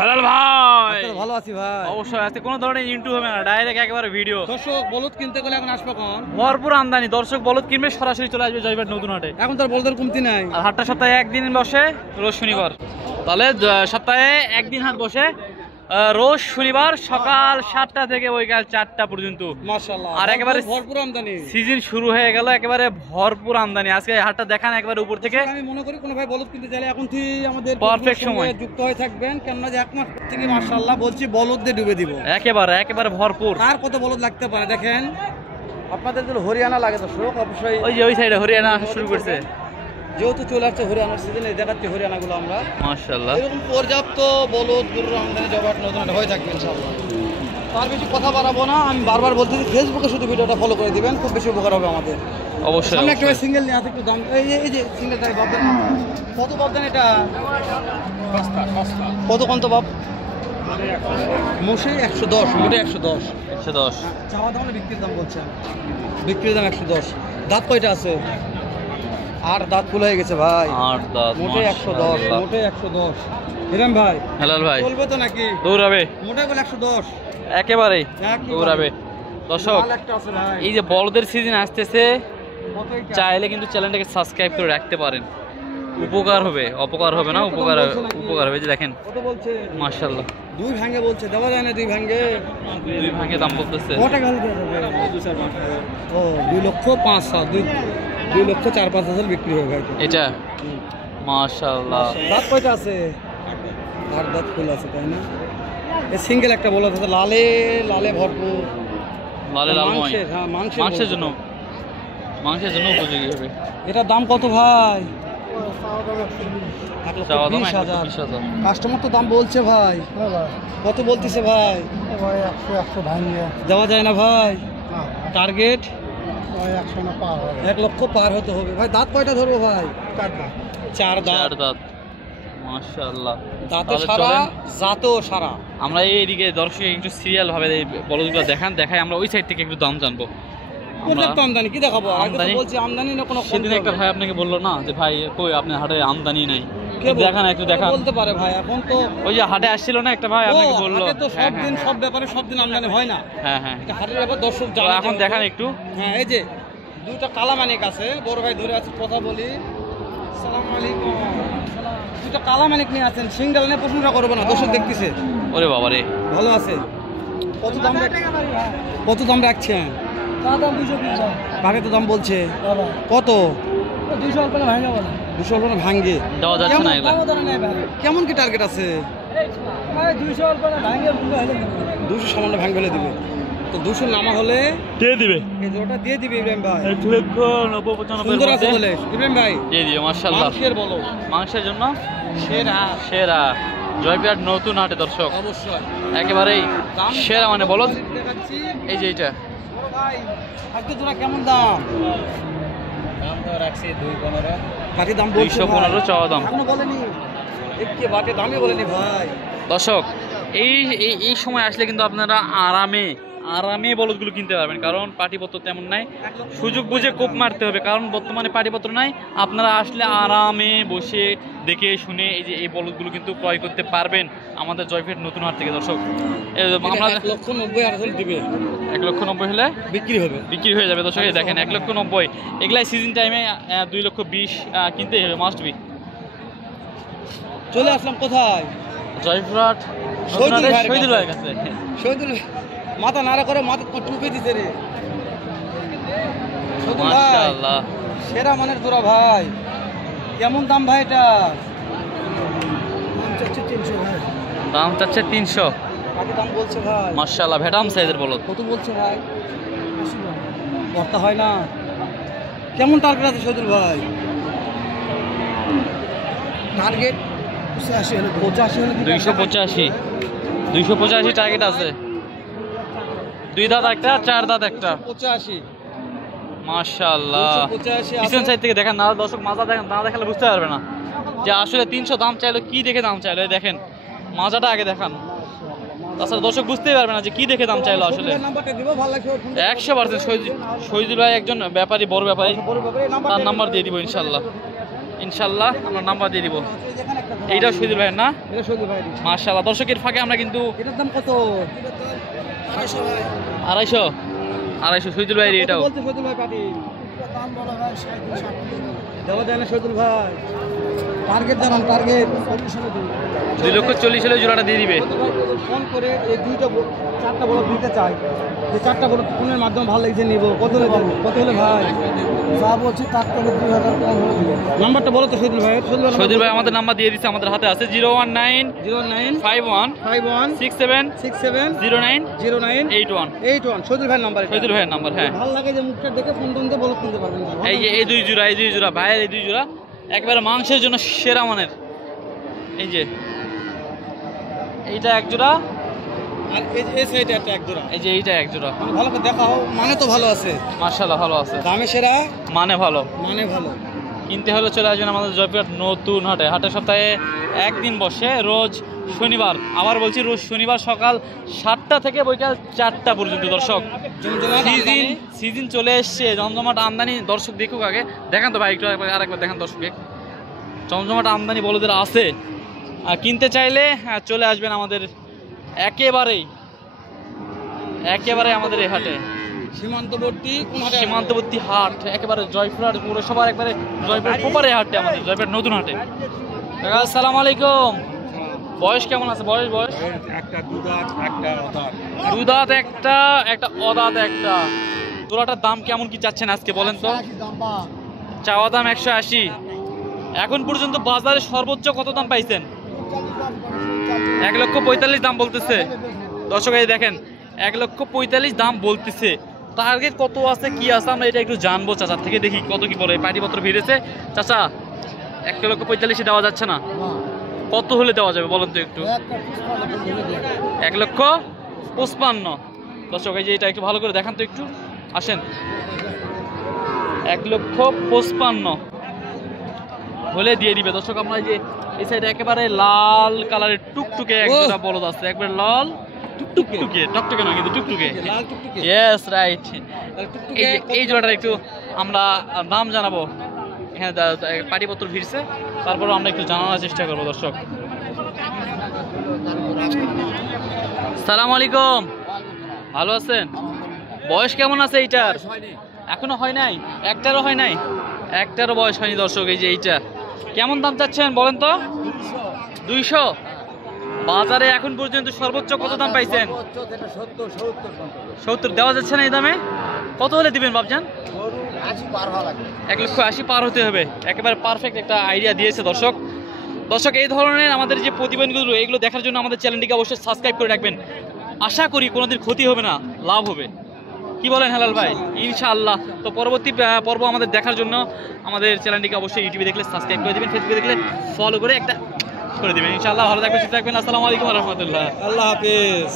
হেলাল ভাই ভালো আছি ভাই। অবশ্যই আজকে কোনো ধরনের ইন্টু হবে না, ডাইরেক্ট একেবারে ভিডিও। দর্শক বলদ কিনতে গেলে এখন আসবে কোন ভরপুর আমদানি, দর্শক বলদ কিনবে সরাসরি চলে আসবে জয়বাট নতুন হাটে। এখন তো বলদের কমতি নাই, আর হাটটা সপ্তাহে একদিন বসে, রোজ শনিবার। তাহলে সপ্তাহে একদিন হাট বসে, রোজ শনিবার সকাল 7টা থেকে বৈকাল 4টা পর্যন্ত। মাশাআল্লাহ, আর একেবারে ভরপুর আমদানি, সিজন শুরু হয়ে গেল, একেবারে ভরপুর আমদানি। আজকে হাটটা দেখান একবারে উপর থেকে। আমি মনে করি কোন ভাই বলদ কিনতে চাইলে এখন থেকে আমাদের পারফেক্ট সময় যুক্ত হয়ে থাকবেন, কেননা যে এক মাস থেকে মাশাআল্লাহ বলছি বলদ দিয়ে ডুবে দিব, একেবারে ভরপুর। আর কত বলদ লাগতে পারে দেখেন। আপনাদের যদি হরিয়ানা লাগে দর্শক অবশ্যই ওই যে ওই সাইডে হরিয়ানা আসা শুরু করছে, যেহেতু চলে আসছে হরিয়ানার সিজনে, দেখাচ্ছি হরিয়ানাগুলো আমরা। মাশাআল্লাহ এরকম পর্যাপ্ত বলদ গরুর আমদানি জবাট নতুন হয়ে থাকবে ইনশাআল্লাহ। তার বেশি কথা বাড়াবো না, আমি বারবার বলতেছি ফেসবুকে শুধু ভিডিওটা ফলো করে দিবেন, খুব বেশি উপকার হবে আমাদের। অবশ্যই সামনে একটা সিঙ্গেল নিয়ে আছে, একটু দাম এই যে সিঙ্গেলটা বাবদেন কত বাবদেন এটা কত কত বাপ মোশে 110, মোটে 110 চাওয়া দাম না বিক্রির দাম বলছেন, বিক্রির দাম 110। দাঁত কয়টা আছে? আর দাঁত ফুল হয়ে গেছে ভাই, মোটে 110, মোটে 110। হিরাম ভাই, হেলাল ভাই চলবে তো নাকি? দৌড়াবে মোটে বলে 110, একেবারেই দৌড়াবে। দর্শক একটা আছে ভাই, এই যে বলদের সিজন আসতেছে, কত এটা? চাইলে কিন্তু চ্যানেলটাকে সাবস্ক্রাইব করে রাখতে পারেন, উপকার হবে, অপকার হবে না, উপকার হবে। এই যে দেখেন কত বলছে? মাশাআল্লাহ দুই ভাঙে বলছে, দেওয়া যায় না দুই ভাঙে? দুই ভাগে দাম বলতেছে। কত টাকা হলে দেওয়া যাবে? ও 2,05,000, 2,04,500 বিক্রি হবে ভাই এটা। মাশাআল্লাহ, দাঁত কয়টা আছে? আর দাঁত ফুল আছে তাই না? এই সিঙ্গেল একটা বলা আছে, লালে লালে ভরপুর, লালে লালময়, মাংসের, হ্যাঁ মাংসের জন্য উপযোগী হবে। এটার দাম কত ভাই? চাওয়া দাম 1,20,000। 1,20,000। কাস্টমার তো দাম বলছে ভাই, কত বলতেছে ভাই? 100 ভাঙিয়ে দেওয়া যায় না ভাই? টার্গেট 100 না পার হবে, 1 লক্ষ পার হতে হবে ভাই। দাঁত কয়টা ধরবো ভাই? 4 দাঁত। মাশাআল্লাহ, দাঁতে সারা, জাতেও সারা। আমরা এইদিকে দর্শক একটু সিরিয়াল ভাবে বলদগুলো দেখাই, আমরা ওই সাইড থেকে একটু দাম জানবো। আমদানি কি দেখাবো? আগে তো আমদানি বলছি আমদানি না কোনো। সেদিন একটা ভাই আপনাকে বললো না যে ভাই কই আপনার হাটে আমদানি নাই, দেখান একটু দেখান। বলতে পারে ভাই, এখন তো ওই যে হাটে আসছিল না একটা ভাই, আপনাকে বললো। তো সব দিন সব ব্যাপারে সব দিন আমদানি হয় না। হ্যাঁ, এটা হাটের ব্যাপার, দর্শক তো জানে। এখন দেখান একটু। হ্যাঁ, এই যে দুইটা কালামানিক আছে, বড় ভাই ধরে আছে, কথা বলি। আসসালামু আলাইকুম। দুইটা কালামানিক নিয়ে আছেন, সিঙ্গেল নিয়ে প্রশংসা করবো না, দর্শক দেখতেছে। ওরে বাবা রে, ভালো আছে। কত দাম রাখছেন? দাম 220 কাকে তো দাম বলছে কত? 200 অল্প না ভাঙে বলে, 200 অল্প না ভাঙ্গে দেওয়া যাচ্ছে না এগুলা। কেমন কি টার্গেট আছে? 200 অল্প না ভাঙে বুঝে হলে 200 সামান্য ভাঙ ফেলে দিবে তো, 200 নামা হলে দিয়ে দিবে, এই জোড়াটা দিয়ে দিবে ইব্রাহিম ভাই। 1,90,95 সুন্দর আছে বলে ইব্রাহিম ভাই, দিয়ে দিবে। মাশাআল্লাহ, মাংসের বলো, মাংসের জন্য সেরা জয়বিহাট নতুন হাটে দর্শক, অবশ্যই একেবারেই সেরা মানে বলো। দেখাচ্ছি এই যে এটা বড় ভাই, আজকে জোড়া কেমন দাম? দাম তো রাখছি 215, বাকি দাম বলছে 215 চাওয়া দাম। এখনো বলেনি, একটি বাকি দামই বলেনি ভাই। দর্শক এই সময় আসলে কিন্তু আপনারা আরামে বলদগুলো কিনতে পারবেন, কারণ পাটিপত্র তেমন নাই, সুযোগ বুঝে কোপ মারতে হবে, কারণ বর্তমানে পাটিপত্র নাই। আপনারা আসলে আরামে বসে দেখে শুনে এই বলদগুলো কিন্তু ক্রয় করতে পারবেন আমাদের জয়ফেট নতুন হাট থেকে। দর্শক আমরা 1,90,000 আর হলে দিবে, 1,90,000 হলে বিক্রি হয়ে যাবে। দর্শক দেখেন 1,90,000, এগুলাই সিজন টাইমে 2,20,000 কিনতেই হবে, মাস্ট বি। চলে আসলাম কোথায়? জয়ফ্রাট শহীদুল ভাইয়ের কাছে। শহীদুল মাথা নাড়া করে, মাথা টুপে দিতে রে। মাশাআল্লাহ, সেরা মানের জোড়া ভাই। কেমন দাম ভাই এটা? দাম চাচ্ছে 300। বাকি দাম বলছে ভাই। মাশাআল্লাহ, ভেটাম সাইজের বলদ। কত বলছে ভাই? কর্তা হয় না। কেমন টার্গেট আছে শহীদুল ভাই? টার্গেট 85 হলে 285 টার্গেট আছে। 2 দাঁত একটা, 4 দাঁত একটা, 85। মাশাআল্লাহ, 285 পিছন সাইড থেকে দেখেন না দর্শক, মাজা দেখেন, না দেখালে বুঝতে পারবে না যে আসলে 300 দাম চাইলো, কি দেখে দাম চাইলো। দেখেন মাজাটা আগে দেখান, তাছাড়া দর্শক বুঝতেই পারবে না যে কি দেখে দাম চাইলো। আসলে 100% শহীদুল ভাই একজন ব্যাপারী, বড় ব্যাপারী, তার নাম্বার দিয়ে দিব ইনশাল্লাহ। ইনশাল্লাহ আমরা নাম্বার দিয়ে দিব। এইটা শহীদুল ভাইয়ের না? এটা শহীদুল ভাই। মাশাআল্লাহ। দর্শকের ফাঁকে আমরা কিন্তু এটার দাম কত? 250 250 শহীদুল ভাইয়ের এটাও। বলতে শহীদুল ভাই পাটি দাম বলা ভাই 60 দেওয়া যায় না শহীদুল ভাই। টার্গেট জানান, টার্গেট 2,40,000 হলে জোড়াটা দিয়ে দিবে। ফোন করে এই চারটা বড় দিতে চাই, যে চারটা বড় ফোনের মাধ্যমে ভালো লাগছে নিব। কত হলে দেবো? কত হলে ভাই? যা বলছি তার থেকে 2,000 কম হলে দিবে। নাম্বারটা বলো তো শহীদুল ভাই। শহীদুল ভাই আমাদের নাম্বার দিয়ে দিচ্ছে, আমাদের হাতে আছে 019 51 67 09 81। শহীদুল ভাইয়ের নাম্বার। শহীদুল ভাইয়ের নাম্বার। হ্যাঁ, ভালো লাগে যে মুখটা দেখে ফোন টোন দিয়ে বলে কিনতে পারবেন। এই যে এই দুই জোড়া ভাইয়ের, এই দুই জোড়া একবারে মাংসের জন্য সেরা মানের। এই যে এইটা এক জোড়া, আর এই সাইডে একটা এক জোড়া। এই যে এইটা এক জোড়া। ভালো করে দেখাও, মানে তো ভালো আছে, মাশাআল্লাহ ভালো আছে, দামে সেরা, মানে ভালো। মানে ভালো। কিনতে হলে চলে আসবেন আমাদের জয়পুরহাট নতুন হাটে। হাটের সপ্তাহে একদিন বসে, রোজ শনিবার। আবার বলছি রোজ শনিবার সকাল 7টা থেকে বৈকাল 4টা পর্যন্ত। দর্শক সিজন চলে এসছে, জমজমাট আমদানি। দর্শক দেখুক, আগে দেখান তো ভাই একটু, আরেকবার দেখান দর্শককে। জমজমাট আমদানি বলদের আছে। আর কিনতে চাইলে চলে আসবেন আমাদের একেবারে আমাদের এই হাটে। সীমান্তবর্তী হাট, একেবারে জয়পুরহাট পৌরসভার একবারে জয়পুর প্রপারে হাটে, আমাদের জয়পুরহাট নতুন হাটে। আসসালামু আলাইকুম। বয়স কেমন আছে? বয়স একটা দুধাত, একটা অদাত। দুধাত একটা, একটা অদাত একটা। জোড়াটার দাম কেমন কি চাচ্ছেন আজকে বলেন তো? চাওয়া দাম 180। এখন পর্যন্ত বাজারে সর্বোচ্চ কত দাম পাইছেন? 1,45,000 দাম বলতেছে। দর্শক এই দেখেন, 1,45,000 দাম বলতেছে। টার্গেট কত আছে, কি আছে, আমরা এটা একটু জানবো চাচার থেকে। দেখি কত কি বলে। পাটিপত্র ভিড়েছে। চাচা 1,45,000 দেওয়া যাচ্ছে না? কত হলে দেওয়া যাবে বলেন তো একটু? 1,55,000। দর্শক এই যে এটা একটু ভালো করে দেখান তো একটু, আসেন। 1,55,000 হলে দিয়ে দিবে। দর্শক আমরা এই যে এই সাইডে একেবারে লাল কালারের টুকটুকে একটা বলদ আছে, একবারে লাল টকটকে না, কিন্তু টুকটুকে। Yes, right. এই জোড়াটার একটু আমরা দাম জানাবো। হ্যাঁ, পাটিপত্র ভিড়ছে, তারপরে আমরা একটু জানানোর চেষ্টা করবো। দর্শক সালাম আলাইকুম, ভালো আছেন? বয়স কেমন আছে এইটার? এখনো হয় নাই, একটারও হয় নাই, একটারও বয়স হয়নি। দর্শক এই যে এইটা কেমন দাম চাচ্ছেন বলেন তো? 200। বাজারে এখন পর্যন্ত সর্বোচ্চ কত দাম পাইছেন? 70 দেওয়া যাচ্ছে না এই দামে? কত হলে দিবেন বাবজান? 1,80,000 পার হতে হবে। একেবারে পারফেক্ট একটা আইডিয়া দিয়েছে দর্শক। এই ধরনের আমাদের যে প্রতিবেদনগুলো, এগুলো দেখার জন্য আমাদের চ্যানেলটিকে অবশ্যই সাবস্ক্রাইব করে রাখবেন। আশা করি কোনোদিন ক্ষতি হবে না, লাভ হবে। কি বলেন হেলাল ভাই? ইনশাআল্লাহ। তো পরবর্তী পর্ব আমাদের দেখার জন্য আমাদের চ্যানেলটিকে অবশ্যই ইউটিউবে দেখলে সাবস্ক্রাইব করে দিবেন, ফেসবুকে দেখলে ফলো করে একটা করে দিবেন। ইনশাআল্লাহ ভালো থাকবেন, সুস্থ থাকবেন। আসসালামু আলাইকুম ওয়া রাহমাতুল্লাহ। আল্লাহ হাফেজ।